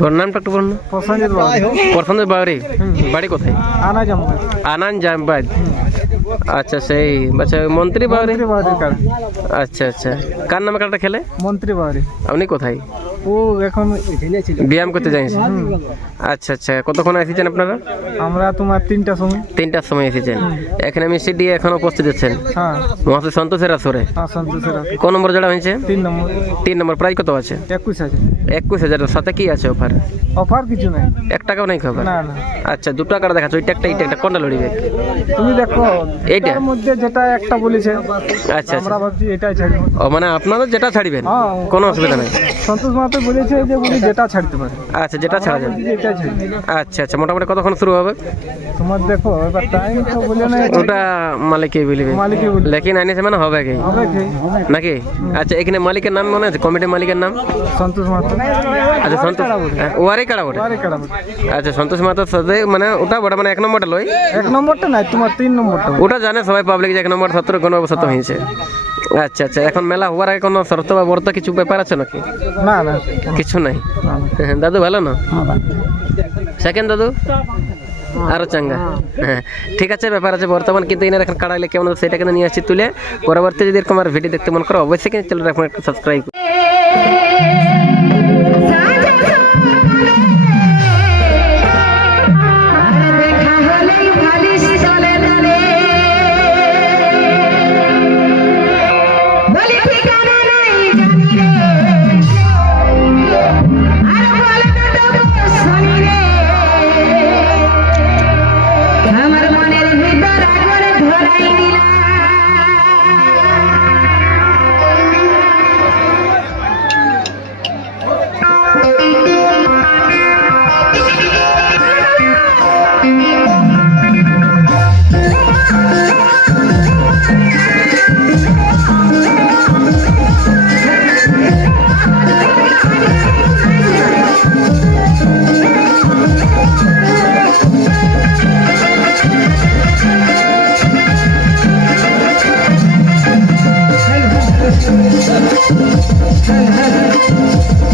বড় নামটা একটু বলুন প্রসেনজিৎ বাবু প্রথমে বাড়ি? বাড়ি কোথায়? আনান জামবাদ। আচ্ছা সেই আচ্ছা মন্ত্রী কার? আচ্ছা আচ্ছা। কার নামে কার্ডটা খেলে? মন্ত্রী বাড়ি। আপনি কোথায়? ও এখন ব্যায়াম করতে যাইছে। আচ্ছা আচ্ছা। কতক্ষণ এসেছেন আপনারা? আমরা তোমার সময়। তিনটার সময় এসেছেন। এখানে মিষ্টি দিয়ে এখন উপস্থিত আছেন? হ্যাঁ। মহাশয় সন্তোষের আসরে। হ্যাঁ আছে। কোন নম্বর জোড়া হয়েছে? তিন নম্বর। তিন নম্বর প্রাইস কত আছে? একুশ একুশ হাজারের সাথে কি আছে অফার? অফার কিছু নাই। এক টাকাও নেই খবর? না না। আচ্ছা দু টাকার দেখাচ্ছে। ওইটা একটা এইটা একটা। কোনটা লড়িবে? তুমি দেখো এইটা? মধ্যে যেটা একটা বলেছে আচ্ছা আমরা আচ্ছা ভাবছি এটাই ছাড়ি। ও মানে আপনারা যেটা ছাড়বেন হ্যাঁ। কোনো অসুবিধা নেই। সন্তোষ মাহাতো বলেছে যে বলি যেটা ছাড়তে পারে আচ্ছা যেটা ছাড়া যাবে। আচ্ছা আচ্ছা মোটামুটি কতক্ষণ শুরু হবে? তোমার দেখো এবার টাইম তো বলে না ওটা মালিকে বলবে। মালিকে বলি লেকিন আনিছে মানে হবে কি? নাকি? আচ্ছা এখানে মালিকের নাম মনে আছে? কমিটির মালিকের নাম? সন্তোষ মাহাতো। আচ্ছা সন্তোষ ওয়ারই কাড়া বটে আচ্ছা সন্তোষ মাতার সাথে মানে ওটা বড় মানে এক নম্বরটা লই। এক নম্বরটা নাই তোমার তিন নম্বরটা ওটা জানে সবাই পাবলিক যে এক নম্বর সত্তর কোনো অবস্থা হয়েছে আচ্ছা আচ্ছা এখন মেলা হওয়ার আগে কোনো শর্ত বা বর্ত কিছু ব্যাপার আছে নাকি? না না। কিছু নাই। হ্যাঁ, দাদু ভালো না? সেকেন্ড দাদু? আরও চাঙ্গা। হ্যাঁ ঠিক আছে ব্যাপার আছে বর্তমান কিন্তু এনার এখন কাড়াইলে কেমন সেটা কিন্তু নিয়ে আসছি তুলে। পরবর্তী যদি এরকম আর ভিডিও দেখতে মন করো অবশ্যই কিন্তু চ্যানেলটা এখন একটু সাবস্ক্রাইব